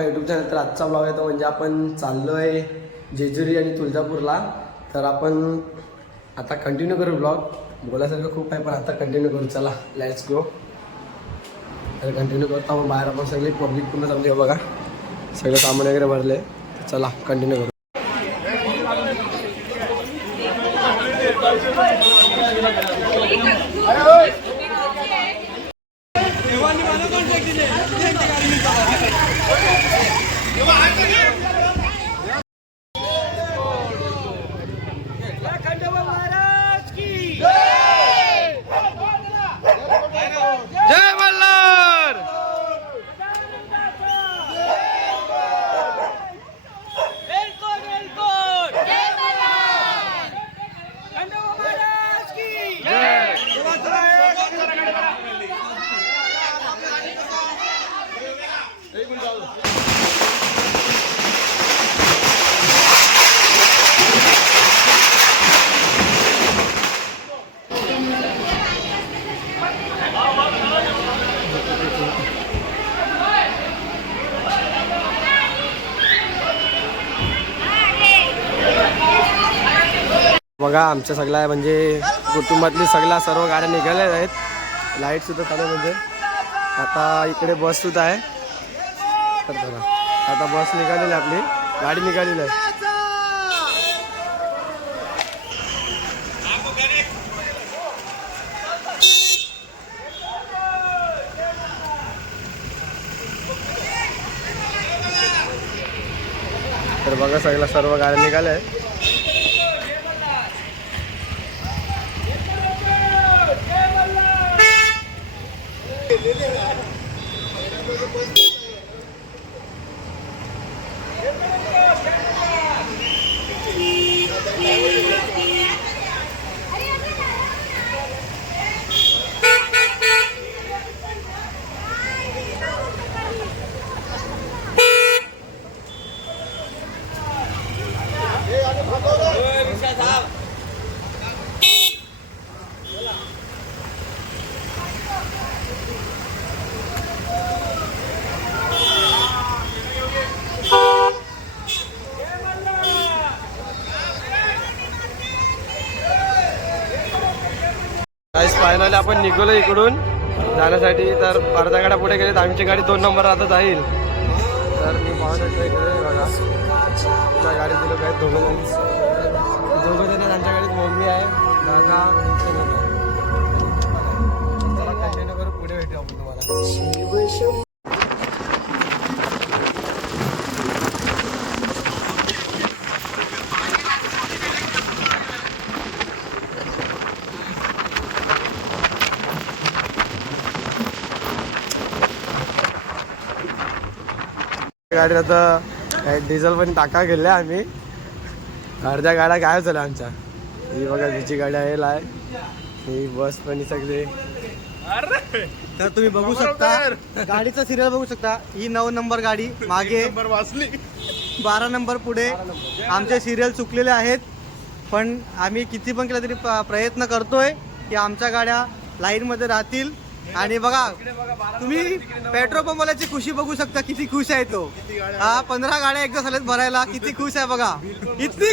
माय YouTube channel. तर आजचा blog आहे तो म्हणजे आपण चाललो आहे जेजुरी आणि तुळजापूरला. तर आपण आता कंटिन्यू करू ब्लॉग. बोलायसारखं खूप आहे पण आता कंटिन्यू करू. चला लेट्स गो. तर कंटिन्यू करतो आपण. बाहेर आपण सगळे पब्लिक पूर्ण समजे बघा सगळं सामान वगैरे भरले. तर चला कंटिन्यू करू. बघा आमच्या सगळ्या म्हणजे कुटुंबातली सर्व गाड्या निघाल्या आहेत. लाईट सुद्धा चालू म्हणजे आता इकडे बस सुद्धा आहे. तर बघा आता बस निघालेली आपली गाडी निघालेली आहे. तर बघा सर्व गाड्या निघाल्या आहेत. फायनली आपण निघालो इकडून जाण्यासाठी. तर अर्धा गाड्या पुढे गेले तर आमची गाडी 2 नंबर आता जाईल. तर मी पाहू शकतो इकडे बघा त्या गाडीत दिलं काय दोघं जण त्यांच्या गाडीत मम्मी आहे दादा कंटिन्यू करू. पुढे भेटू आपण तुम्हाला. गाडीत आता काही डिझेल पण टाका गेले आम्ही. अर्ध्या गाड्या गायब झाल्या आमच्या. ही बघा तिची गाडी आहे ही बस पण सगळे. तर तुम्ही बघू शकता गाडीचा सिरियल बघू शकता. ही 9 नंबर गाडी मागे 12 नंबर पुढे. आमचे सिरियल चुकलेले आहेत पण आम्ही किती पण केलं तरी प्रयत्न करतोय की आमच्या गाड्या लाईन मध्ये राहतील. आणि बघा तुम्ही पेट्रोल पंपवाल्याची खुशी बघू शकता किती खुश आहे तो. हा 15 गाड्या एकदा झाल्यात भरायला. किती खुश आहे बघा. इतनी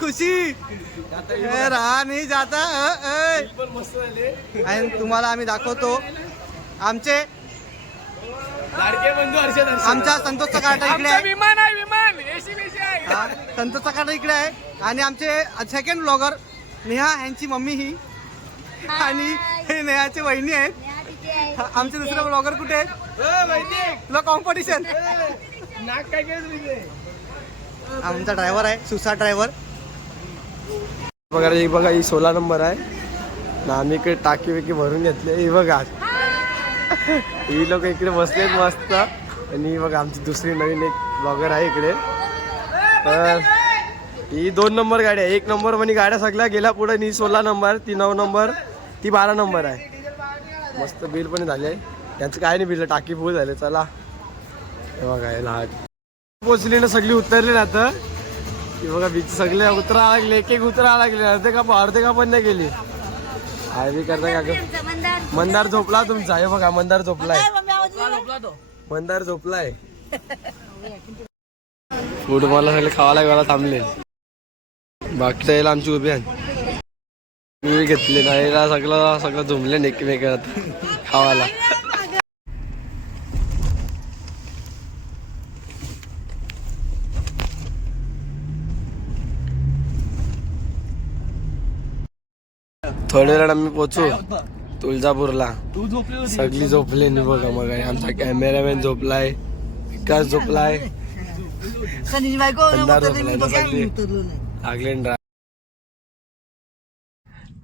खुशी राहा नाही जाता. आणि तुम्हाला आम्ही दाखवतो आमचे आमच्या संतोषचा काटा इकडे आहे. संतोषचा काटा इकडे आहे. आणि आमचे सेकंड ब्लॉगर नेहा यांची मम्मी ही आणि हे नेहाचे वहिनी आहेत. आमचे दुसरे ब्लॉगर कुठे आहेत तुला कॉम्पिटिशन. आमचा ड्रायव्हर आहे सुसा ड्रायव्हर. बघा ही 16 नंबर आहे ना. आम्ही इकडे टाकी विकी भरून घेतले. ही बघा ही लोक इकडे बसलेत मस्त. आणि बघा आमची दुसरी नवीन एक ब्लॉगर आहे इकडे. तर ही 2 नंबर गाडी आहे. 1 नंबर म्हणजे गाड्या सगळ्या गेल्या पुढे. ही 16 नंबर, ती 9 नंबर, ती 12 नंबर आहे. मस्त बिल पण झाले. त्याचं काय नाही बिल टाकी फुल झाले. चला हे बघा लहान पोचली ना सगळी उतरली ना. आता की बघा बीच सगळे उतरा लागले. एक उतरा लागले. अर्धे का पण नाही गेली. आय करता का मंदार झोपला तुमचा. हे बघा मंदार झोपलाय. मंदार झोपलाय. फूड मला सगळे खावायला गेला थांबले. बाकीच्या यायला आमची उभी आहे. मी घेतले ना यायला सगळं झुमले एकमेकात खावायला. थोड्या वेळात आम्ही पोहोचू तुळजापूरला. सगळी झोपले नाही बघा. मग आमचा कॅमेरामॅन झोपलाय, विकास झोपलाय,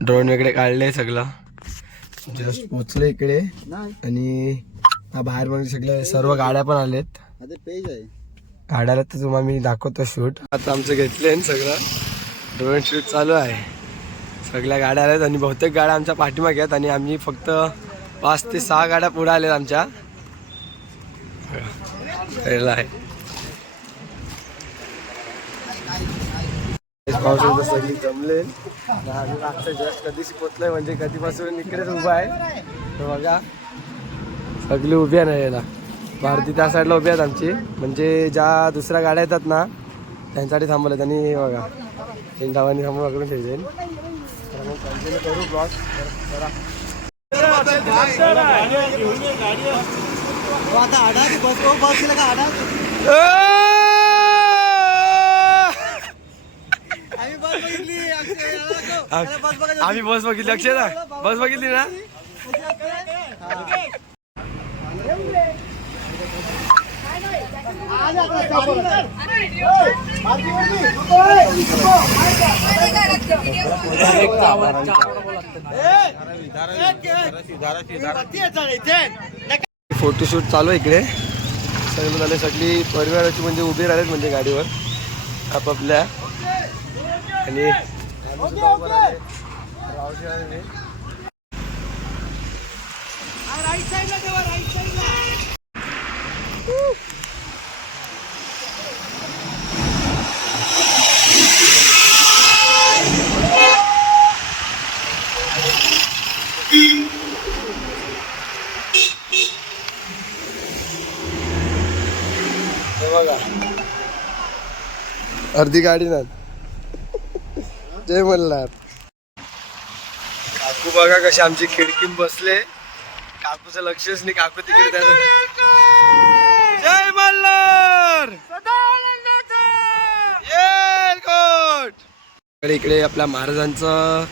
ड्रोन वगैरे काढले सगळं. जस्ट पोचले इकडे आणि बाहेर मग सगळे सर्व गाड्या पण आलेत. गाड्याला तर तुम्हाला मी दाखवतो शूट. आता आमचं घेतले सगळं ड्रोन शूट चालू आहे. सगळ्या गाड्या आल्यात आणि बहुतेक गाड्या आमच्या पाठीमागे आहेत आणि आम्ही फक्त 5 ते 6 गाड्या पुढे आल्यात आमच्या. आहे पावसाचं सगळी जमले. आम्ही मागचं जस्ट कधीच पोचलोय म्हणजे कधीपासून इकडेच उभा आहे. बघा सगळी उभी आहे ना याला. भारती त्या साईडला उभी आहेत आमची, म्हणजे ज्या दुसऱ्या गाड्या येतात ना त्यांच्यासाठी थांबवल्यात. आणि बघा चिंतावानी थांबून पकडून ठेवले. कंटिन्यू करू ब्लॉग. आम्ही बस बघितली. अक्षय ना बस बघितली ना. फोटोशूट चालू आहे इकडे. सगळं झाले. सगळी परिवाराची म्हणजे उभी राहिलेत म्हणजे गाडीवर आपापल्या. आणि बघा अर्धी गाडी ना. जय मल्हार. काकू बघा कशी आमची खिडकीत बसले. काकूचं लक्षच नाही. काकू तिकडे त्या. जय मल्हार. इकडे आपल्या महाराजांचं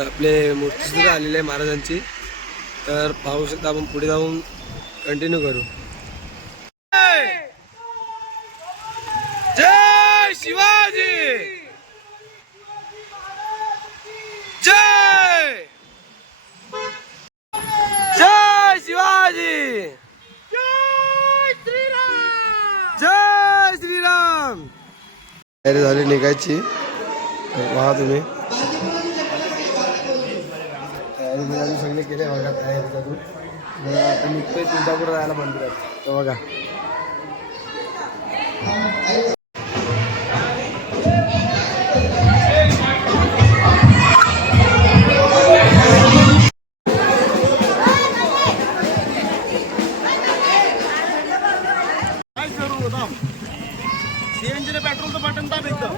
आपले मूर्ती सुद्धा आलेली आहे महाराजांची. तर पाहू शकता. आपण पुढे जाऊन कंटिन्यू करू. जय शिवाजी. जय जय शिवाजी. जय श्रीराम. जय श्रीराम. तयारी झाली निघायची. पहा तुम्ही तयारी सगळे केले बघा. तयारी करून आता निघतोय तुळजापूर राहायला मंदिरात. तर बघा सीएनजी पेट्रोलचं बटन दाब एकदम.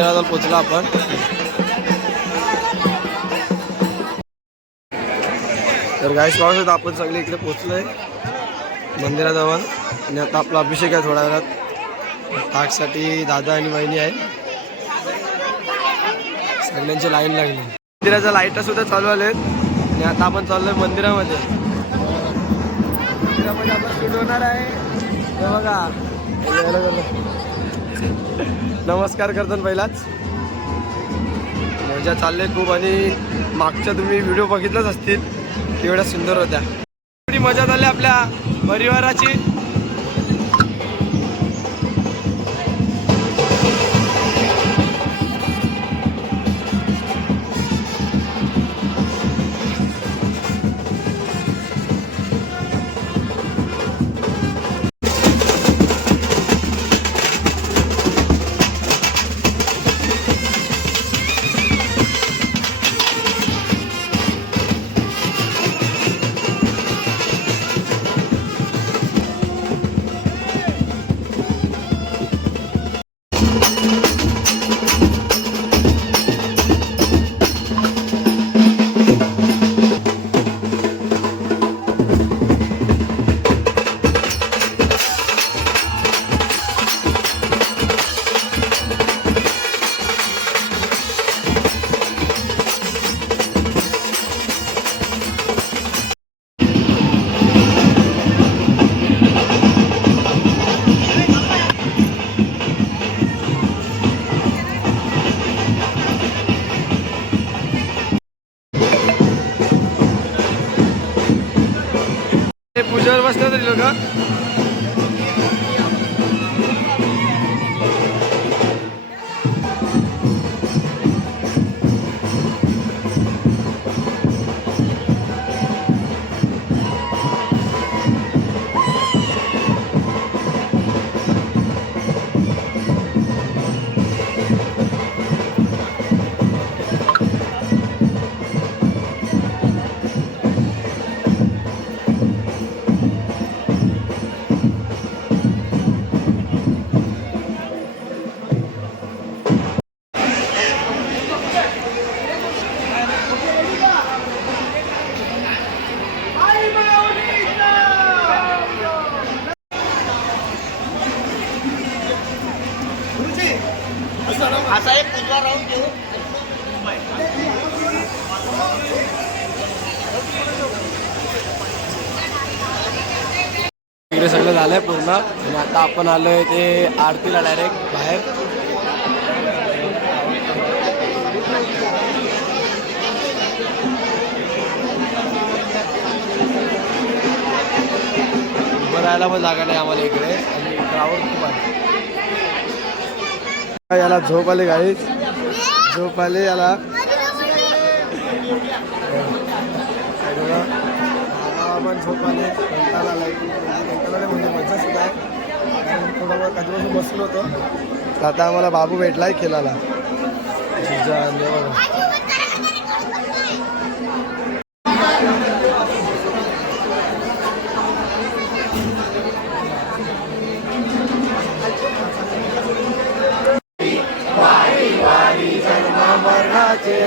मंदिराजवळ पोचलो आपण. तर गाईस पाहू शकता आपण सगळे इकडे पोचलोय मंदिराजवळ. आणि आता आपला अभिषेक आहे थोड्या वेळात. ताकसाठी दादा आणि वहिनी आहे. सगळ्यांची लाईन लागली. मंदिराच्या लाईटा सुद्धा चालू आलेत. आणि आता आपण चाललोय मंदिरामध्ये. मंदिरामध्ये आपण शूट होणार आहे. हे बघा नमस्कार करतात पहिलाच. मजा चालले खूप. आणि मागच्या तुम्ही व्हिडिओ बघितलंच असतील, एवढ्या सुंदर होत्या. एवढी मजा झाली आपल्या परिवाराची. पूजेवर बसतात लोक. असा एक उजवा राऊंड घेऊ. इकडे सगळं झालंय पूर्ण. आणि आता आपण आलोय ते आरतीला डायरेक्ट बाहेर. उभं राहायला पण जागा नाही आम्हाला इकडे. आणि क्राऊड खूप आहे. याला झोप आले गाईच. झोप आले याला. पण झोप आले. घंटाला घंटाला म्हणजे मजा सुद्धा आहे. कारण थोडा वेळ कधीपासून बसलो होतो. तर आता आम्हाला बाबू भेटलाय खेळायला.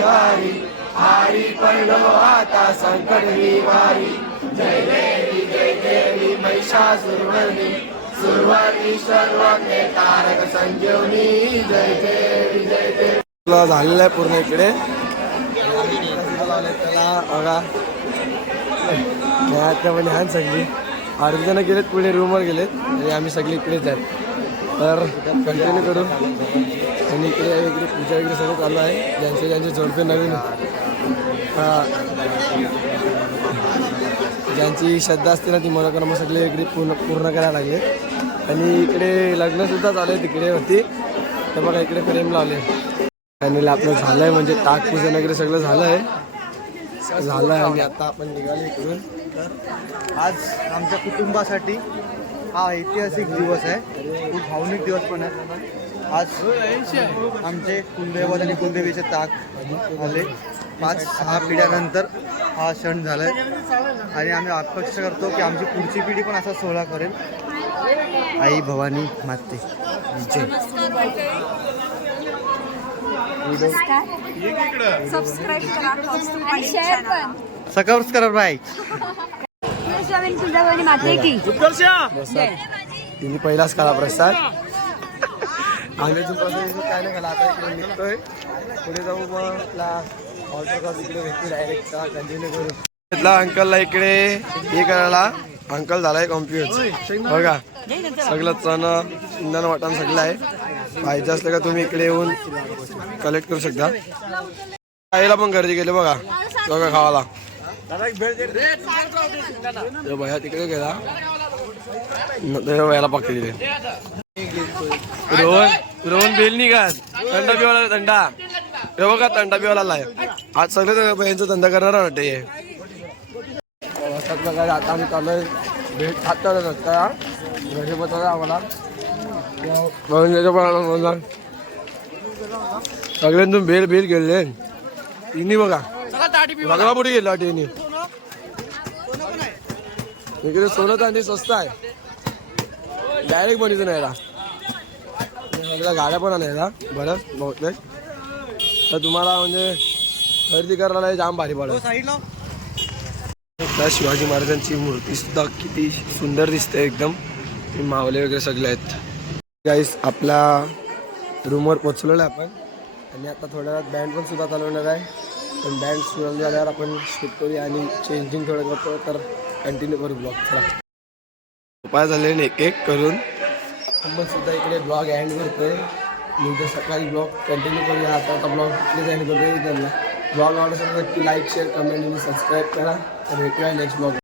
वारी हारी पडलो आता संकट वारी. जय देवी महिषासुरवर्णी सुरवर्णी सर्वज्ञ तारक संजीवनी. जय देवी झालेलं आहे पूर्ण इकडे. त्याला बघा पण ह्यान सगळी अर्धी जण गेलेत पुढे रूमवर गेलेत. आणि आम्ही सगळे इकडेच आहेत. तर कंटिन्यू करू. आणि इकडे पूजा वगैरे सगळं चालू आहे. ज्यांचे जोडपे नवीन ज्यांची श्रद्धा असते ना ती मनोकामना सगळे इकडे पूर्ण करायला लागले. आणि इकडे लग्नसुद्धा चालू आहे तिकडे होती. तर बघा इकडे प्रेम लावले. आणि आपलं झालं आहे म्हणजे ताक पूजन वगैरे सगळं झालं आहे. आणि आता आपण निघालो इकडून. तर आज आमच्या कुटुंबासाठी हा ऐतिहासिक दिवस आहे. खूप भावनिक दिवस पण आहे. आज आमचे कुलदैवत आणि कुलदेवीचे ताक आले. 5-6 पिढ्यानंतर हा क्षण झाला आहे. आणि आम्ही अपेक्षा करतो की आमची पुढची पिढी पण असा सोहळा करेल. आई भवानी माते जय. सबस्क्राईब करा आणि शेअर पण सकाळच करा बाय तुझ्याकडे माते की तिने पहिलाच खाला प्रसाद आम्ही अजून प्रसाद काय नाही खाला आता इकडे निघतोय पुढे जाऊ मग आपला ऑल्टर इकडे भेटतो डायरेक्ट कंटिन्यू करू घेतला अंकलला इकडे हे करायला अंकल झालाय कॉम्प्युटर बघा सगळं चणं इंधन वाटण सगळं आहे पाहिजे असलं का तुम्ही इकडे येऊन कलेक्ट करू शकता आईला पण गर्दी केली बघा बघा खावाला भया तिकडे गेला याला पकडली तिथे रोहन बेल निघात थंडा पिवाला थंडा हे बघा थंडा पिवाला आहे आज सगळे बहिणीचा धंदा करणार वाटते बघा आता आम्ही चाललोय भेट खाता नसता घरी बसवला आम्हाला सगळ्यांनी बेल बेल गेले तिन्ही बघा बघा पुढे गेला तिन्ही इकडे सोनं चांदी स्वस्त आहे डायरेक्ट बनवून यायला सगळ्या गाड्या पण आणायला बरंच बहुतेक तर तुम्हाला म्हणजे खरेदी करायला जाम भारी पडेल त्या शिवाजी महाराजांची मूर्ती सुद्धा किती सुंदर दिसते एकदम मावले वगैरे सगळे आहेत गाईस आपल्या रूमवर पोचलेलो आहे आपण आणि आता थोड्या वेळात बँड पण सुद्धा चालवणार आहे पण बँड सुरू झाल्यावर आपण शूट करूया आणि चेंजिंग थोडं करतो तर कंटिन्यू करू ब्लॉग चला उपाय झाले एक एक करून आपण सुद्धा इकडे ब्लॉग एंड करतोय नंतर सकाळी ब्लॉग कंटिन्यू करूया आता ब्लॉग इकडेच एंड करतोय त्यांना ब्लॉग आवडत असेल तर लाईक शेअर कमेंट आणि सबस्क्राईब करा तर भेटूया नेक्स्ट ब्लॉग